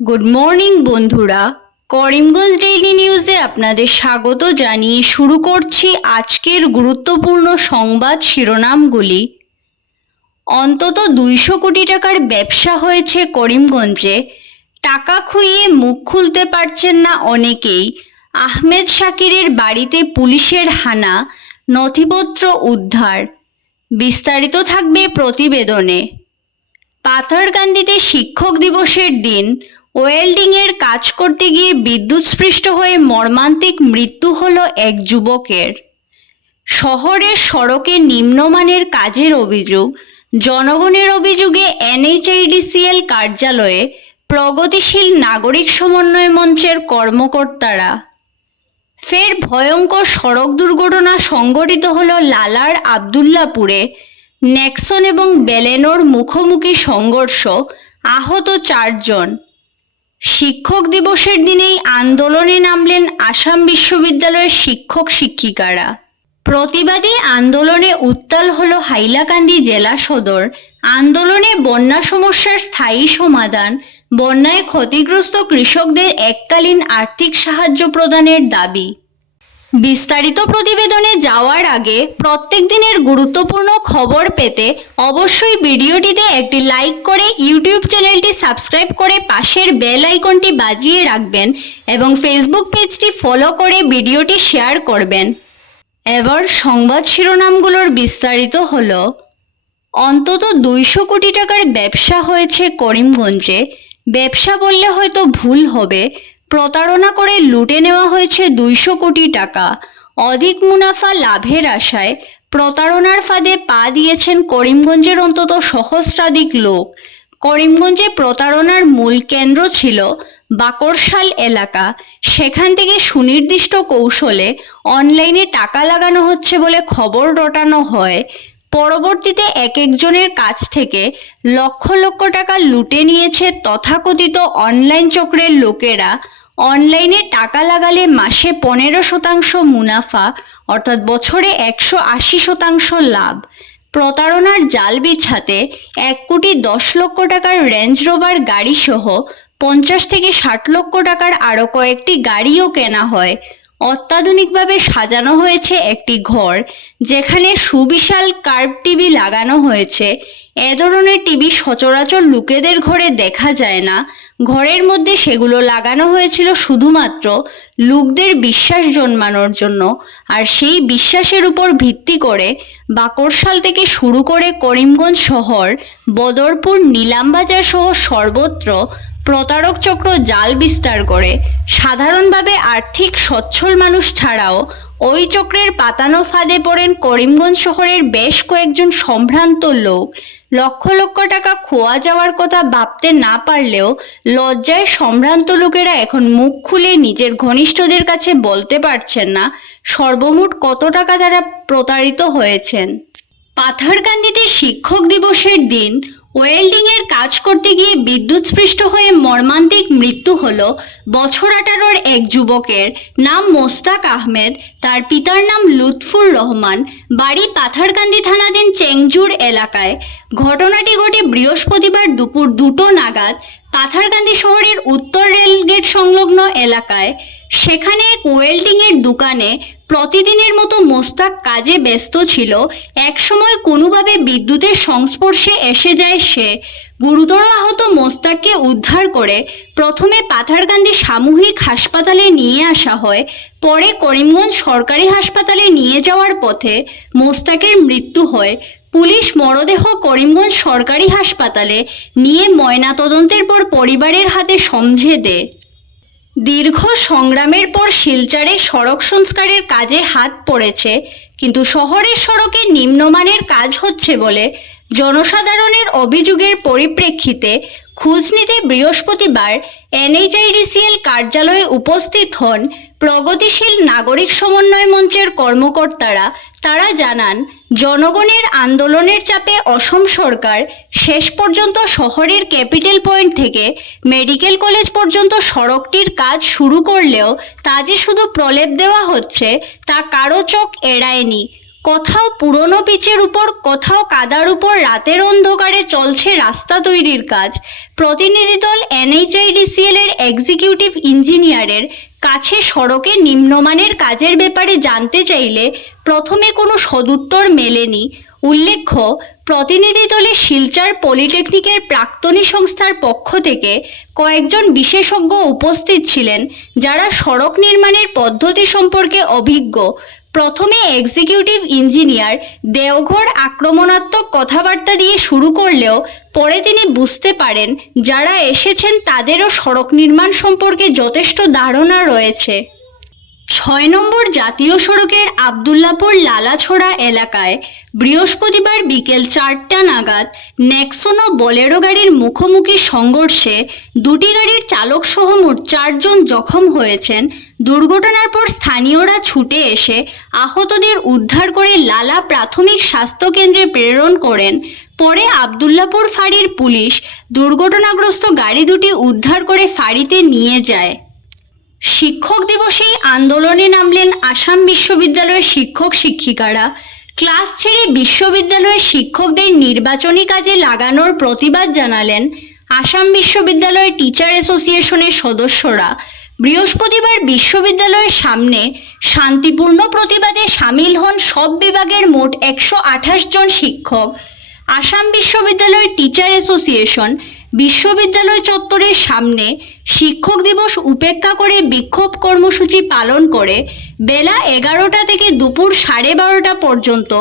Good morning বন্ধুরা, Karimganj daily নিউজে আপনাদের স্বাগত জানিয়ে শুরু করছি আজকের গুরুত্বপূর্ণ সংবাদ শিরোনামগুলি। অন্তত 200 কোটি টাকার ব্যবসা হয়েছে করিমগঞ্জে। টাকা খুইয়ে মুখ খুলতে পারছেন না অনেকেই। আহমেদ শাকিরের বাড়িতে পুলিশের হানা, নথিপত্র উদ্ধার। বিস্তারিত থাকবে প্রতিবেদনে। পাথারকান্দিতে শিক্ষক দিবসের দিন ওয়েল্ডিংয়ের কাজ করতে গিয়ে বিদ্যুৎস্পৃষ্ট হয়ে মর্মান্তিক মৃত্যু হলো এক যুবকের। শহরের সড়কে নিম্নমানের কাজের অভিযোগ। জনগণের অভিযোগে NHIDCL কার্যালয়ে প্রগতিশীল নাগরিক সমন্বয় মঞ্চের কর্মকর্তারা। ফের ভয়ঙ্কর সড়ক দুর্ঘটনা সংঘটিত হলো লালার আবদুল্লাপুরে। নেক্সন এবং বেলেনোর মুখোমুখি সংঘর্ষ, আহত 4 জন। শিক্ষক দিবসের দিনেই আন্দোলনে নামলেন আসাম বিশ্ববিদ্যালয়ের শিক্ষক শিক্ষিকারা। প্রতিবাদী আন্দোলনে উত্তাল হলো হাইলাকান্দি জেলা সদর। আন্দোলনে বন্যা সমস্যার স্থায়ী সমাধান, বন্যায় ক্ষতিগ্রস্ত কৃষকদের এককালীন আর্থিক সাহায্য প্রদানের দাবি। বিস্তারিত প্রতিবেদনে যাওয়ার আগে প্রত্যেক দিনের গুরুত্বপূর্ণ খবর পেতে অবশ্যই ভিডিওটিতে একটি লাইক করে ইউটিউব চ্যানেলটি সাবস্ক্রাইব করে পাশের বেল আইকনটি বাজিয়ে রাখবেন এবং ফেসবুক পেজটি ফলো করে ভিডিওটি শেয়ার করবেন। এবার সংবাদ শিরোনামগুলোর বিস্তারিত হলো। অন্তত 200 কোটি টাকার ব্যবসা হয়েছে করিমগঞ্জে। ব্যবসা বললে হয়তো ভুল হবে। প্রতারণা করে লুটে নেওয়া হয়েছে 200 কোটি টাকা। অধিক মুনাফা লাভের আশায় প্রতারণার ফাঁদে পা দিয়েছেন করিমগঞ্জের অন্তত সহস্রাধিক লোক। করিমগঞ্জে প্রতারণার মূল কেন্দ্র ছিল বাকরশাল এলাকা। সেখান থেকে সুনির্দিষ্ট কৌশলে অনলাইনে টাকা লাগানো হচ্ছে বলে খবর রটানো হয়। পরবর্তীতে এক একজনের কাছ থেকে লক্ষ লক্ষ টাকা লুটে নিয়েছে তথাকথিত অনলাইন চক্রের লোকেরা। অনলাইনে টাকা লাগালে মাসে 15% মুনাফা, অর্থাৎ বছরে 180% লাভ। প্রতারণার জাল বিছাতে 1,10,00,000 টাকার রেঞ্জ রোভার গাড়ি সহ 50 থেকে 60 লক্ষ টাকার আরও কয়েকটি গাড়িও কেনা হয়। অত্যাধুনিকভাবে সাজানো হয়েছে একটি ঘর, যেখানে সুবিশাল কার্ভ টিভি লাগানো হয়েছে। এ ধরনের টিভি সচরাচর লোকেদের ঘরে দেখা যায় না। ঘরের মধ্যে সেগুলো লাগানো হয়েছিল শুধুমাত্র লোকদের বিশ্বাস জন্মানোর জন্য। আর সেই বিশ্বাসের উপর ভিত্তি করে বাকরশাল থেকে শুরু করে করিমগঞ্জ শহর, বদরপুর, নিলামবাজার সহ সর্বত্র প্রতারক চক্র জাল বিস্তার করে। সাধারণভাবে আর্থিক সচ্ছল মানুষ ছাড়াও ওই চক্রের পাতানো ফাঁদে পড়েন করিমগঞ্জ শহরের বেশ কয়েকজন সম্ভ্রান্ত লোক। লক্ষ লক্ষ টাকা খোয়া যাওয়ার কথা ভাবতে না পারলেও লজ্জায় সম্ভ্রান্ত লোকেরা এখন মুখ খুলে নিজের ঘনিষ্ঠদের কাছে বলতে পারছেন না সর্বমোট কত টাকা তারা প্রতারিত হয়েছেন। পাথারকান্দিতে শিক্ষক দিবসের দিন ওয়েল্ডিংয়ের কাজ করতে গিয়ে বিদ্যুৎস্পৃষ্ট হয়ে মর্মান্তিক মৃত্যু হলো বছর 18-র এক যুবকের। নাম মোস্তাক আহমেদ, তার পিতার নাম লুৎফুর রহমান, বাড়ি পাথারকান্দি থানাধীন চেংজুর এলাকায়। ঘটনাটি ঘটে বৃহস্পতিবার দুপুর 2টো নাগাদ পাথারকান্দি শহরের উত্তর রেলগেট সংলগ্ন এলাকায়। সেখানে এক ওয়েল্ডিংয়ের দোকানে প্রতিদিনের মতো মোস্তাক কাজে ব্যস্ত ছিল। একসময় কোনোভাবে বিদ্যুতের সংস্পর্শে এসে যায় সে। গুরুতর আহত মোস্তাককে উদ্ধার করে প্রথমে পাথারকান্দি সামূহিক হাসপাতালে নিয়ে আসা হয়। পরে করিমগঞ্জ সরকারি হাসপাতালে নিয়ে যাওয়ার পথে মোস্তাকের মৃত্যু হয়। পুলিশ মরদেহ করিমগঞ্জ সরকারি হাসপাতালে নিয়ে ময়নাতদন্তের পর পরিবারের হাতে সমঝে দেয়। দীর্ঘ সংগ্রামের পর শিলচরে সড়ক সংস্কারের কাজে হাত পড়েছে, কিন্তু শহরের সড়কে নিম্নমানের কাজ হচ্ছে বলে জনসাধারণের অভিযোগের পরিপ্রেক্ষিতে খোঁজ নিতে বৃহস্পতিবার NHIDCL কার্যালয়ে উপস্থিত হন প্রগতিশীল নাগরিক সমন্বয় মঞ্চের কর্মকর্তারা। তারা জানান, জনগণের আন্দোলনের চাপে অসম সরকার শেষ পর্যন্ত শহরের ক্যাপিটাল পয়েন্ট থেকে মেডিকেল কলেজ পর্যন্ত সড়কটির কাজ শুরু করলেও তা যে শুধু প্রলেপ দেওয়া হচ্ছে তা কারো চোখ এড়ায়নি। কোথাও পুরনো পিচের উপর, কোথাও কাদার উপর রাতের অন্ধকারে চলছে রাস্তা তৈরির কাজ। প্রতিনিধি দল NHIDCL এর এক্সিকিউটিভ ইঞ্জিনিয়ারের কাছে সড়কের নিম্নমানের কাজের ব্যাপারে জানতে চাইলে প্রথমে কোনো সদুত্তর মেলেনি। উল্লেখ্য, প্রতিনিধি দলে শিলচর পলিটেকনিকের প্রাক্তনী সংস্থার পক্ষ থেকে কয়েকজন বিশেষজ্ঞ উপস্থিত ছিলেন, যারা সড়ক নির্মাণের পদ্ধতি সম্পর্কে অভিজ্ঞ। প্রথমে এক্সিকিউটিভ ইঞ্জিনিয়ার দেওঘর আক্রমণাত্মক কথাবার্তা দিয়ে শুরু করলেও পরে তিনি বুঝতে পারেন যারা এসেছেন তাদেরও সড়ক নির্মাণ সম্পর্কে যথেষ্ট ধারণা রয়েছে। 6 নম্বর জাতীয় সড়কের আবদুল্লাপুর লালাছড়া এলাকায় বৃহস্পতিবার বিকেল 4টা নাগাদ নেক্সন ও বোলেরো গাড়ির মুখোমুখি সংঘর্ষে দুটি গাড়ির চালক সহ মোট 4 জন জখম হয়েছেন। দুর্ঘটনার পর স্থানীয়রা ছুটে এসে আহতদের উদ্ধার করে লালা প্রাথমিক স্বাস্থ্য কেন্দ্রে প্রেরণ করেন। পরে আবদুল্লাপুর ফাঁড়ির পুলিশ দুর্ঘটনাগ্রস্ত গাড়ি দুটি উদ্ধার করে ফাঁড়িতে নিয়ে যায়। শিক্ষক দিবসেই আন্দোলনে নামলেন আসাম বিশ্ববিদ্যালয়ের শিক্ষক শিক্ষিকারা। ক্লাস ছেড়ে বিশ্ববিদ্যালয়ের শিক্ষকদের নির্বাচনী কাজে লাগানোর প্রতিবাদ জানালেন আসাম বিশ্ববিদ্যালয় টিচার অ্যাসোসিয়েশনের সদস্যরা। বৃহস্পতিবার বিশ্ববিদ্যালয়ের সামনে শান্তিপূর্ণ প্রতিবাদে সামিল হন সব বিভাগের মোট 128 জন শিক্ষক। আসাম বিশ্ববিদ্যালয় টিচার অ্যাসোসিয়েশন বিশ্ববিদ্যালয় চত্বরের সামনে শিক্ষক দিবস উপেক্ষা করে বিক্ষোভ কর্মসূচি পালন করে বেলা 11টা থেকে দুপুর 12:30 পর্যন্ত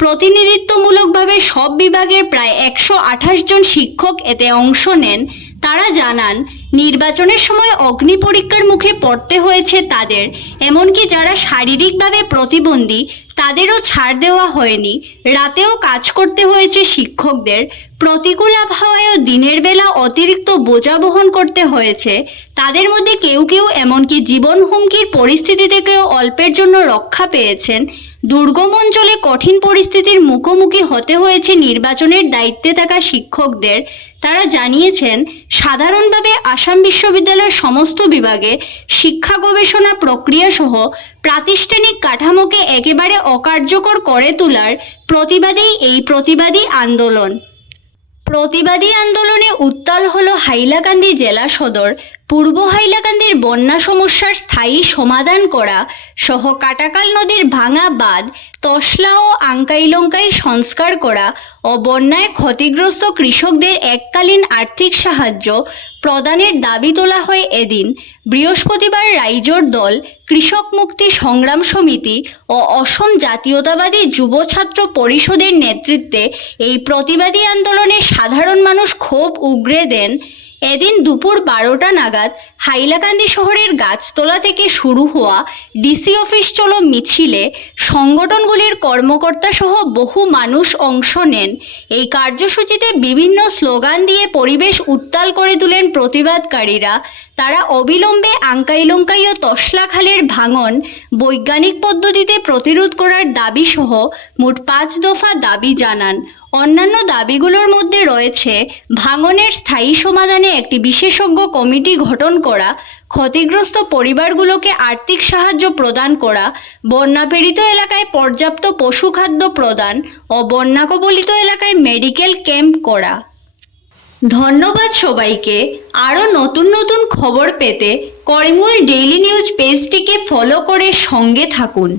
প্রতিনিধিত্বমূলকভাবে সব বিভাগের প্রায় 128 জন শিক্ষক এতে অংশ নেন। তারা জানান, নির্বাচনের সময় অগ্নি পরীক্ষার মুখে পড়তে হয়েছে তাদের, এমনকি যারা শারীরিকভাবে প্রতিবন্ধী তাদেরও ছাড় দেওয়া হয়নি। রাতেও কাজ করতে হয়েছে শিক্ষকদের। প্রতিকূল আবহাওয়ায়ও দিনের বেলা অতিরিক্ত বোঝা বহন করতে হয়েছে তাদের মধ্যে কেউ কেউ এমনকি জীবন হুমকির পরিস্থিতি থেকেও অল্পের জন্য রক্ষা পেয়েছেন। দুর্গম অঞ্চলে কঠিন পরিস্থিতির মুখোমুখি হতে হয়েছে নির্বাচনের দায়িত্বে থাকা শিক্ষকদের। তারা জানিয়েছেন, সাধারণভাবে আসাম বিশ্ববিদ্যালয়ের সমস্ত বিভাগে শিক্ষা গবেষণা প্রক্রিয়া সহ প্রাতিষ্ঠানিক কাঠামোকে একেবারে অকার্যকর করে তোলার প্রতিবাদেই এই প্রতিবাদী আন্দোলন। প্রতিবাদী আন্দোলনে উত্তাল হল হাইলাকান্দি জেলা সদর। পূর্ব হাইলাকান্দির বন্যা সমস্যার স্থায়ী সমাধান করা সহ কাটাকাল নদীর ভাঙা বাঁধ, তসলা ও আঙ্কাইলঙ্কাই সংস্কার করা ও বন্যায় ক্ষতিগ্রস্ত কৃষকদের এককালীন আর্থিক সাহায্য প্রদানের দাবি তোলা হয় এদিন। বৃহস্পতিবার রাইজোর দল, কৃষক মুক্তি সংগ্রাম সমিতি ও অসম জাতীয়তাবাদী যুব ছাত্র পরিষদের নেতৃত্বে এই প্রতিবাদী আন্দোলনে সাধারণ মানুষ ক্ষোভ উগরে দেন। এদিন দুপুর 12টা নাগাদ হাইলাকান্দি শহরের গাছতলা থেকে শুরু হওয়া ডিসি অফিস চলো মিছিলে সংগঠনগুলির কর্মকর্তা সহ বহু মানুষ অংশ নেন। এই কার্যসূচিতে বিভিন্ন স্লোগান দিয়ে পরিবেশ উত্তাল করে তোলেন প্রতিবাদকারীরা। তারা অবিলম্বে আঙ্কাইলঙ্কাই ও তসলা খালের ভাঙন বৈজ্ঞানিক পদ্ধতিতে প্রতিরোধ করার দাবি সহ মোট 5 দফা দাবি জানান। অন্যান্য দাবিগুলোর মধ্যে রয়েছে ভাঙনের স্থায়ী সমাধানে একটি বিশেষজ্ঞ কমিটি গঠন করা, ক্ষতিগ্রস্ত পরিবারগুলোকে আর্থিক সাহায্য প্রদান করা, বন্যাপীড়িত এলাকায় পর্যাপ্ত পশুখাদ্য প্রদান ও বন্যা কবলিত এলাকায় মেডিকেল ক্যাম্প করা। ধন্যবাদ সবাইকে। আরও নতুন নতুন খবর পেতে করিমগঞ্জ ডেইলি নিউজ পেজটিকে ফলো করে সঙ্গে থাকুন।